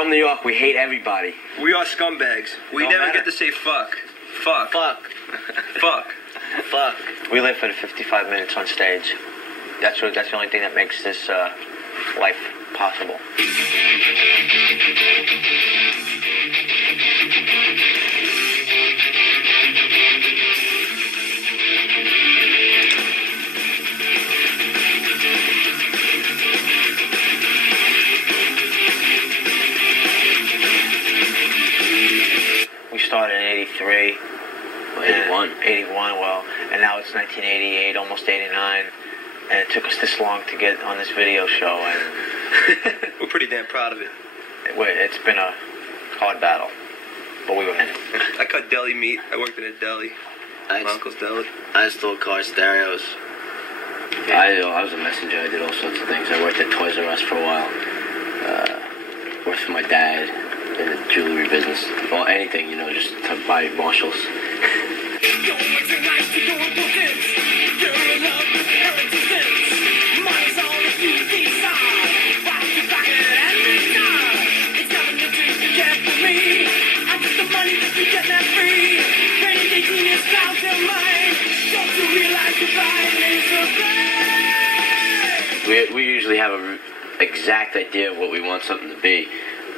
from New York, we hate everybody. We are scumbags. We never get to say fuck. Fuck. Fuck. Fuck. Fuck. We live for the 55 minutes on stage. That's the only thing that makes this life possible. We started in 83. 81, well, and now it's 1988, almost 89, and it took us this long to get on this video show, and we're pretty damn proud of it. It's been a hard battle, but we were in it. I cut deli meat. I worked in a deli. My uncle's deli. I installed car stereos. I was a messenger. I did all sorts of things. I worked at Toys R Us for a while. Worked for my dad in the jewelry business. Well, anything, just to buy Marshalls. We usually have an exact idea of what we want something to be,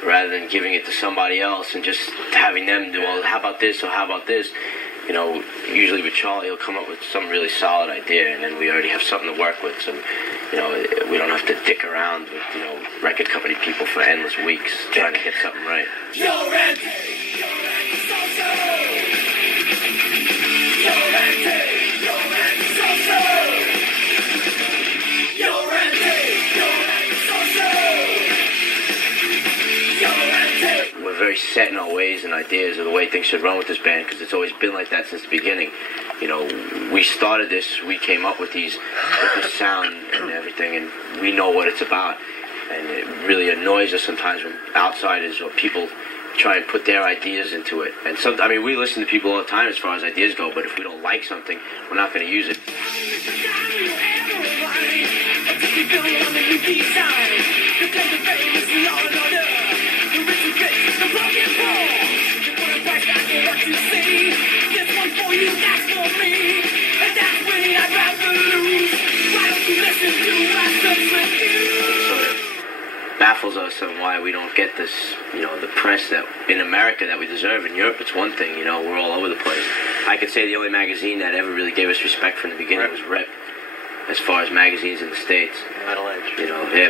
rather than giving it to somebody else and just having them do, well, how about this or how about this? Usually with Charlie, he'll come up with some really solid idea, and then we already have something to work with. So, we don't have to dick around with, record company people for endless weeks trying to get something right. We're very set in our ways and ideas of the way things should run with this band, because it's always been like that since the beginning. We started this, we came up with this sound and everything, and we know what it's about. And it really annoys us sometimes when outsiders or people try and put their ideas into it. And we listen to people all the time as far as ideas go, but if we don't like something, we're not going to use it. Baffles us on why we don't get this, the press that in America that we deserve. In Europe, it's one thing, we're all over the place. I could say the only magazine that ever really gave us respect from the beginning was Rip, as far as magazines in the States. Metal Edge.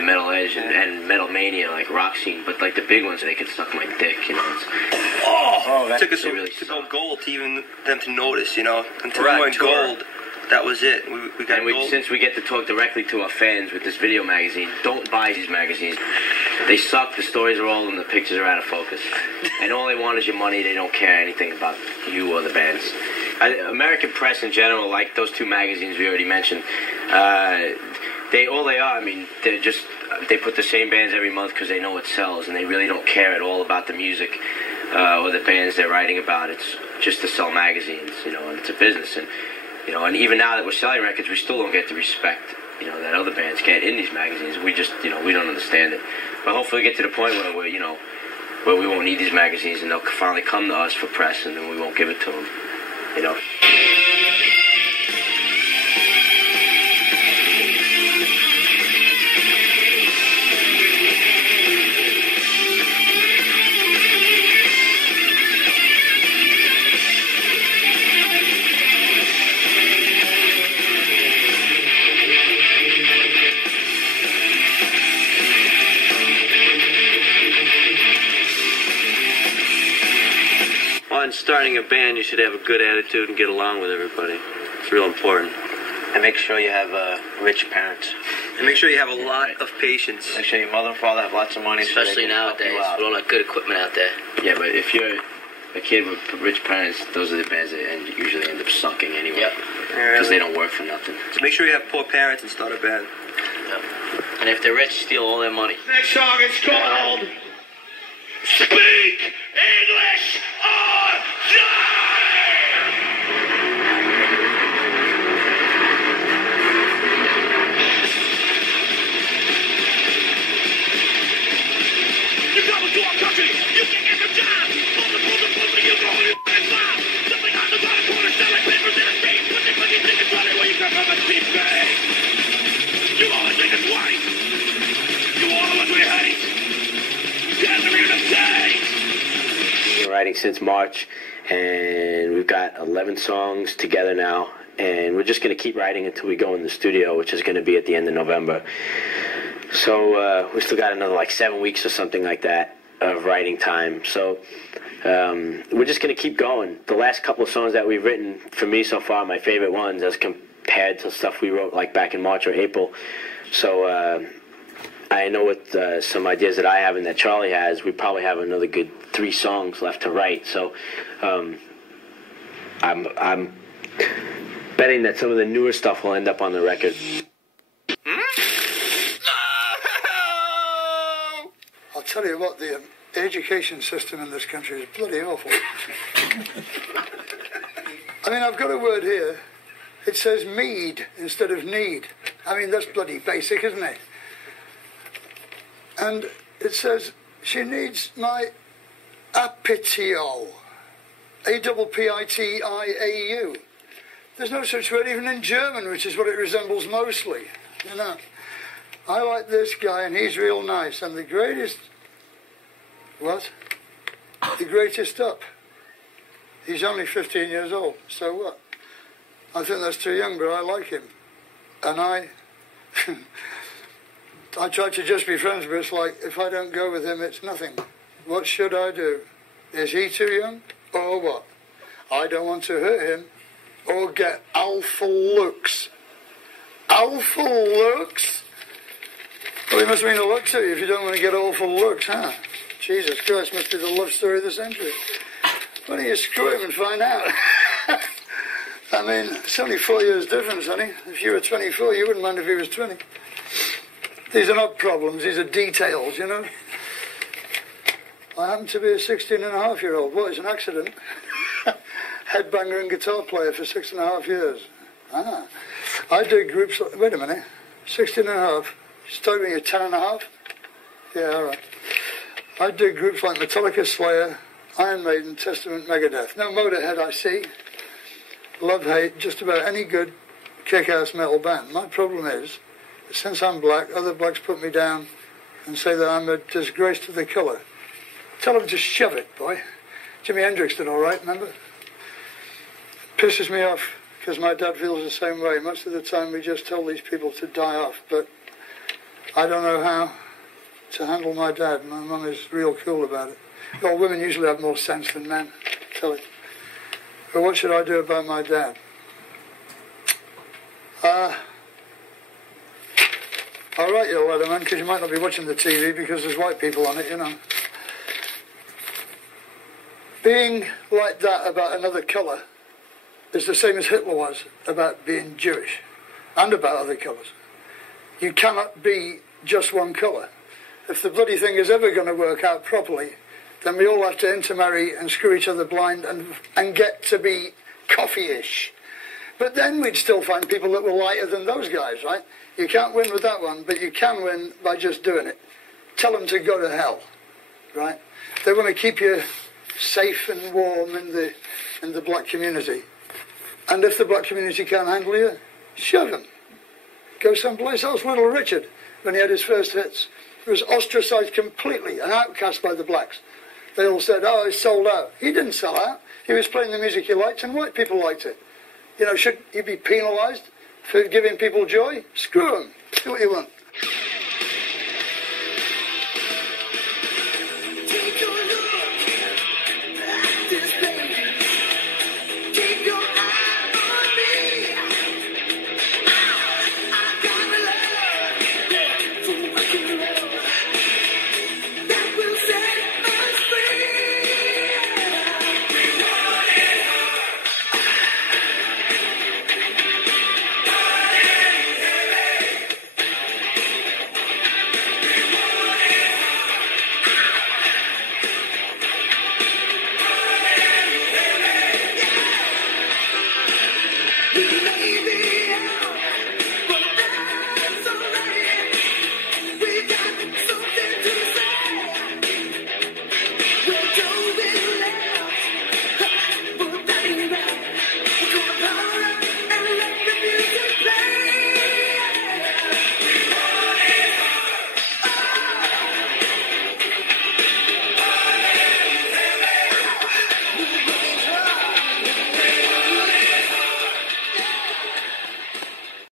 Metal Edge and Metal Mania, like Rock Scene, but like the big ones, they could suck my dick, It took us to go gold to even them to notice, Until we went gold, that was it. We got gold. Since we get to talk directly to our fans with this video magazine, don't buy these magazines. They suck, the stories are old, and the pictures are out of focus. And all they want is your money, they don't care anything about you or the bands. American press in general, like those two magazines we already mentioned, they put the same bands every month because they know it sells, and they really don't care at all about the music or the bands they're writing about. It's just to sell magazines, and it's a business. And even now that we're selling records, we still don't get the respect, that other bands get in these magazines. We just, we don't understand it. But hopefully we get to the point where where we won't need these magazines, and they'll finally come to us for press, and then we won't give it to them, In starting a band, you should have a good attitude and get along with everybody. It's real important. And make sure you have rich parents. And make sure you have a lot of patience. Make sure your mother and father have lots of money. Especially nowadays, with all that good equipment out there. Yeah, but if you're a kid with rich parents, those are the bands that usually end up sucking anyway. Because they don't work for nothing. So make sure you have poor parents and start a band. Yep. And if they're rich, steal all their money. Next song is called Speak English or Die! You come to a since March, and we've got 11 songs together now, and we're just going to keep writing until we go in the studio, which is going to be at the end of November. So we still got another like 7 weeks or something like that of writing time. So we're just going to keep going. The last couple of songs that we've written, for me so far, my favorite ones as compared to stuff we wrote like back in March or April. So I know with some ideas that I have and that Charlie has, we probably have another good 3 songs left to write. So I'm betting that some of the newer stuff will end up on the record. I'll tell you what, the education system in this country is bloody awful. I mean, I've got a word here. It says mead instead of need. I mean, that's bloody basic, isn't it? And it says, she needs my apitiau. A-P-P-I-T-I-A-U. There's no such word even in German, which is what it resembles mostly, you know. I like this guy, and he's real nice. And the greatest... What? The greatest up. He's only 15 years old, so what? I think that's too young, but I like him. And I try to just be friends, but it's like, if I don't go with him, it's nothing. What should I do? Is he too young, or what? I don't want to hurt him, or get alpha looks. Alpha looks? Well, he must mean a lot to you if you don't want to get awful looks, huh? Jesus Christ, must be the love story of the century. Why don't you screw him and find out? I mean, it's only 4 years difference, honey. If you were 24, you wouldn't mind if he was 20. These are not problems, these are details, you know. I happen to be a 16-and-a-half-year-old. What, it's an accident? Headbanger and guitar player for 6.5 years. Ah. I do groups like... Wait a minute. 16-and-a-half. She's told me you're 10-and-a-half? Yeah, all right. I do groups like Metallica, Slayer, Iron Maiden, Testament, Megadeth. No Motorhead, I see. Love, hate, just about any good kick-ass metal band. My problem is, since I'm black, other blacks put me down and say that I'm a disgrace to the colour. Tell them to shove it, boy. Jimi Hendrix did all right, remember? Pisses me off, because my dad feels the same way. Most of the time we just tell these people to die off, but I don't know how to handle my dad. My mum is real cool about it. Well, women usually have more sense than men, tell it. But what should I do about my dad? I'll write you a letter, man, because you might not be watching the TV because there's white people on it, you know. Being like that about another colour is the same as Hitler was about being Jewish and about other colours. You cannot be just one colour. If the bloody thing is ever going to work out properly, then we all have to intermarry and screw each other blind and get to be coffee-ish. But then we'd still find people that were lighter than those guys, right? You can't win with that one, but you can win by just doing it. Tell them to go to hell, right? They want to keep you safe and warm in the black community. And if the black community can't handle you, shove them. Go someplace else. Little Richard, when he had his first hits, was ostracised completely, an outcast by the blacks. They all said, oh, he's sold out. He didn't sell out. He was playing the music he liked, and white people liked it. You know, should he be penalised for giving people joy? Screw him. Do what you want.